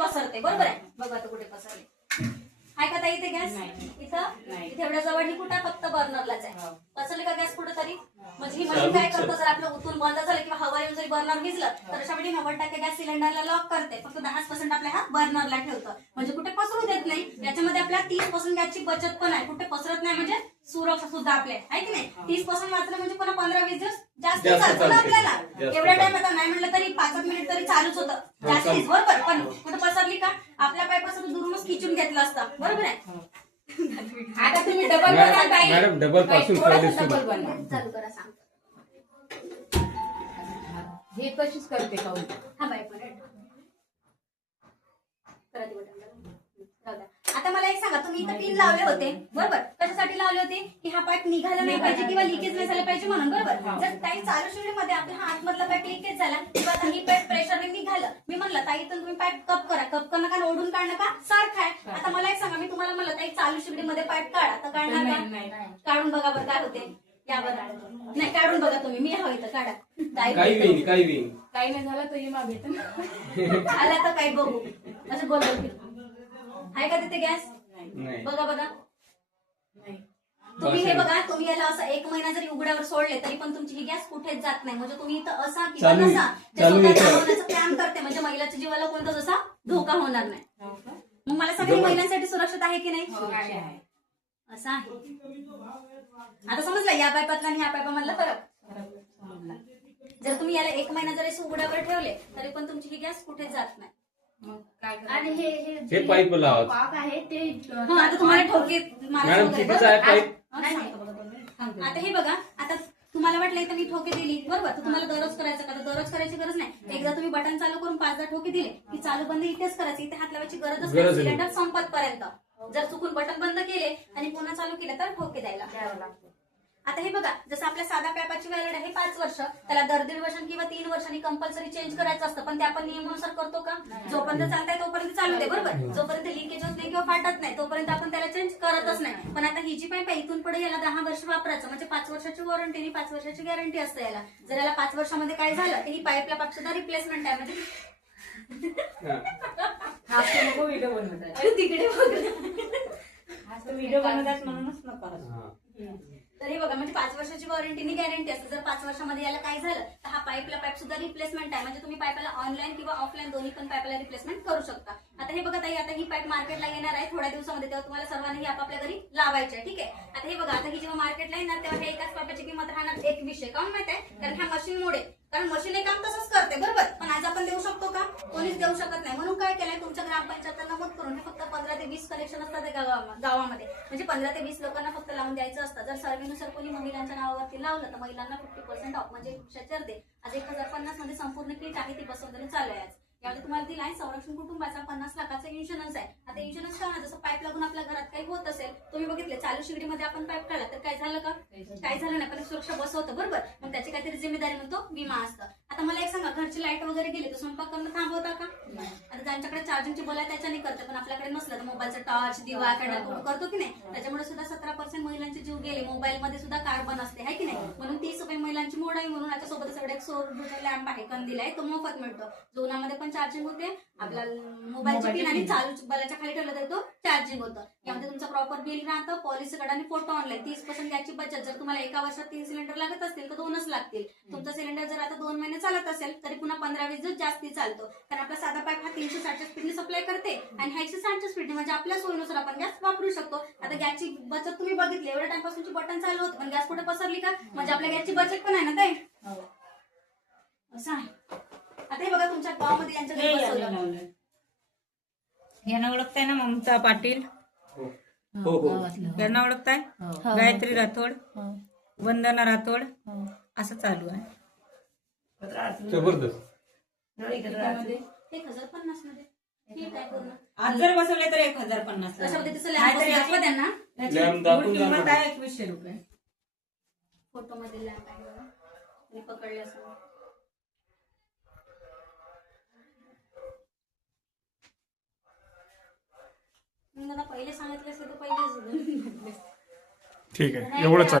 पसरते, बरोबर आहे. बघा आता कुठे पसरले. आहे का ताई इथे गॅस? इथं इथे एवढ्या जवळ ही कुठं फक्त बर्नरलाच आहे. पसरले का गॅस कुठं तरी? म्हणजे ही मशीन काय करतं, जर आपलं उतून बंद झालं किंवा हवा येऊन जरी बर्नर भिजलं तर अशा वेळी 90% गॅस सिलेंडरला लॉक करते. फक्त 10% आपल्या हा बर्नरला ठेवतं, म्हणजे कुठे पसरू देत नाही. याच्यामध्ये आपल्या 30% गॅसची बचत पण आहे. कुठे पसरत नाही म्हणजे सुरक्षा सुद्धा आपल्या आहे की नाही. 30% वाचलं म्हणजे पुन्हा 15-20 दिवस जास्त चालतं ना आपल्याला. एवढ्या टाइम आता नाही म्हटलं तरी 5 मिनिट तरी चालूच होतं जास्तीच, बरोबर. पण कुठे पसरली का आपल्या पाईपासून दुरूनच खिचून घेतलं असतं, बरोबर आहे. आता तुम्ही डबल बनवा ताई. मॅडम डबल पासून डबल बनवा. चालू करा, सांग. हे कशीच करते का? हा बाई पण करा ते बटन. राहू द्या. आता मला एक सांगा, तुम्ही इथं पिन लावले होते, बरोबर. कशासाठी लावले होते? की हा पाईप निघाला नाही पाहिजे किंवा लिकेज नाही झालं पाहिजे म्हणून, बरोबर. जर काही चालू शिडीमध्ये आपला हा आतमधला पाईप लिकेज झाला किंवा आता ही पाईप प्रेशरने निघालं, मी म्हणलं ताई इथून तुम्ही पाईप कप करा. कप करणं का ओढून काढणं का सारखं आहे. आता मला एक सांगा, मी तुम्हाला म्हणलं ताई चालू शिडीमध्ये पाईप काढा, तर काढणार का? काढून बघा बरं काय होते. या बरं नाही काढून बघा तुम्ही. मी हवं इथं काढा. काही नाही काही नाही झालं तर इमा भेटन. आला तर काही बघू असं बोल. आहे का तिथे गॅस? बघा बघा तुम्ही हे बघा. तुम्ही याला असं 1 महिना जरी उघड्यावर सोडले तरी पण तुमची ही गॅस कुठेच जात नाही. म्हणजे तुम्ही इथं असा किंवा नसा होण्याचं काम करते, म्हणजे महिलाच्या जीवाला कोणता जसा धोका होणार नाही. मग मला सगळ्या महिलांसाठी सुरक्षित आहे की नाही? असं आहे. आता समजलं या पाईपातला आणि या पाईपामधला फरक. जर तुम्ही याला 1 महिना जरी उघड्यावर ठेवले तरी पण तुमची ही गॅस कुठेच जात नाही. आणि हे पाईप लावा. पाक आहे ते आता तुम्हाला ठोके मॅडम कितीचा आहे पाईप? आता हे बघा, आता तुम्हाला वाटलं तर मी ठोके दिली, बरोबर. तर तुम्हाला दररोज करायचं का? तर दररोज करायची गरज नाही. एकदा तुम्ही बटन चालू करून 5दा ठोके दिले की चालू बंद इथेच करायचं. इथे हात लावायची गरजच नाही सिलेंडर संपत पर्यंत. जर चुकून बटन बंद केले आणि पुन्हा चालू केले तर ठोके द्यायला लागतो. आता हे बघा, जसं आपल्या साधा पॅपाची व्हॅलिड आहे 5 वर्ष, त्याला दर 1.5 वर्ष किंवा 3 वर्षांनी कंपल्सरी चेंज करायचं असतं. पण ते आपण नियमानुसार करतो का? जोपर्यंत चालताय तोपर्यंत चालू दे, बरोबर. जोपर्यंत लिकेज होत नाही किंवा फाटत नाही तोपर्यंत आपण त्याला चेंज करतच नाही. पण आता ही जी पाईप आहे इथून पुढे याला 10 वर्ष वापरायचं, म्हणजे 5 वर्षाची वॉरंटी आणि 5 वर्षाची गॅरंटी असते याला. जर याला 5 वर्षामध्ये काय झालं तर ही पाईपला पाईप सुद्धा रिप्लेसमेंट आहे. म्हणजे व्हिडिओ बनवतात. तिकडे व्हिडिओ बनवतात म्हणूनच नको. तर हे बघा, म्हणजे 5 वर्षाची वॉरंटीनी गॅरंटी असते. जर 5 वर्षामध्ये याला काय झालं तर हा पाईपला पाईप सुद्धा रिप्लेसमेंट आहे. म्हणजे तुम्ही पाईपला ऑनलाईन किंवा ऑफलाईन दोन्ही पण पाईपला रिप्लेसमेंट करू शकता. आता हे बघा ताई, आता ही पाईप मार्केटला येणार आहे थोड्या दिवसामध्ये, तेव्हा तुम्हाला सर्वांनी आपापल्या घरी लावायची आहे, ठीक आहे. आता हे बघा, आता ही जेव्हा मार्केटला येणार तेव्हा हे एकाच पाईपाची किंमत राहणार 2100. काऊन माहिती आहे? कारण ह्या मशीनमुळे, कारण मशीन हे काम तसंच करते, बरोबर. पण आज आपण देऊ शकतो का? कोणीच देऊ शकत नाही. म्हणून काय केलंय, तुमच्या ग्रामपंचायतला नमूद करून हे फक्त 15 ते 20 कलेक्शन असतात गावामध्ये. म्हणजे 15 ते 20 लोकांना फक्त लावून द्यायचं असतं. जर सर्वेनुसार कोणी महिलांच्या नावावरती लावलं तर महिलांना 50% ऑफ, म्हणजे शेचर दे. आज 1050 मध्ये संपूर्ण किट आहे ती बसवून चालू आहे. आज यामध्ये तुम्हाला दिला आहे संरक्षण कुटुंबाचा 50 लाखाचा इन्शुरन्स आहे. आता इन्शुरन्स का? जसं पाईप लागून आपल्या घरात काही होत असेल, तुम्ही बघितले चालू शिगडीमध्ये आपण पाईप काढला तर काय झालं का? काय झालं नाही, पण सुरक्षा बसवतं, बरोबर. मग त्याची काहीतरी जिम्मेदारी म्हणतो विमा असतं. आता मला एक सांगा, घरची लाईट वगैरे गेली तर स्वयंपाक करणं थांबवता का? आता ज्यांच्याकडे चार्जिंगची बोला त्याच्याने करते, पण आपल्याकडे नसलं तर मोबाईलचा टॉर्च, दिवा, कॅन्डल करतो की नाही. त्याच्यामुळे सुद्धा 17% महिलांचे जीव गेले. मोबाईलमध्ये सुद्धा कार्बन असते, आहे की नाही. म्हणून 30 रुपये महिलांची मोड आहे. म्हणून याच्यासोबतच एवढा एक सौर लॅम्प आहे, कंदील आहे, तो मोफत मिळतो. जोनामध्ये पण चार्जिंग होते, आपला मोबाईलची पिन आणि चालू बलाच्या खाली ठेवलं तर तो चार्जिंग होतं. यामध्ये तुमचं प्रॉपर बिल राहतं, पॉलिसी कार्ड आणि फोटो ऑनलाईन. 30% याची बचत. जर तुम्हाला एका वर्षात 3 सिलेंडर लागत असतील तर 2च लागतील. तुमचा सिलेंडर जर आता 2 महिने चालत असेल तरी पुन्हा 15-20 दिवस जास्ती चालतो. कारण आपला साधा पाईप हा 360 स्पीडने सप्लाय करते आणि हा 160 स्पीडने, म्हणजे आपल्या सोयीनुसार आपण गॅस वापरू शकतो. आता गॅसची बचत तुम्ही बघितली, एवढ्या टाइम पासूनची बटन चालू होतं पण गॅस कुठे पसरली का? म्हणजे आपल्या गॅसची बचत पण आहे ना ते. असं आहे. आता हे बघा, तुमच्या गावामध्ये यांच्या घरी बसवलं. यांना ओळखताय ना? ममता पाटील. यांना ओळखताय? गायत्री राठोड, वंदना राठोड. असं चालू आहे. जबरदस्त. 1050 मध्ये ठीक आहे पूर्ण. आज जर बसवले तर 1050. कशा पद्धतीचं लॅम्प दाखवा त्यांना. किंमत आहे 2100 रुपये. फोटो मध्ये लॅम्प आहे बघा, मी पकडले असं. पहिले सांगितलं असतं तर पहिलेच ठीक आहे, एवढंच.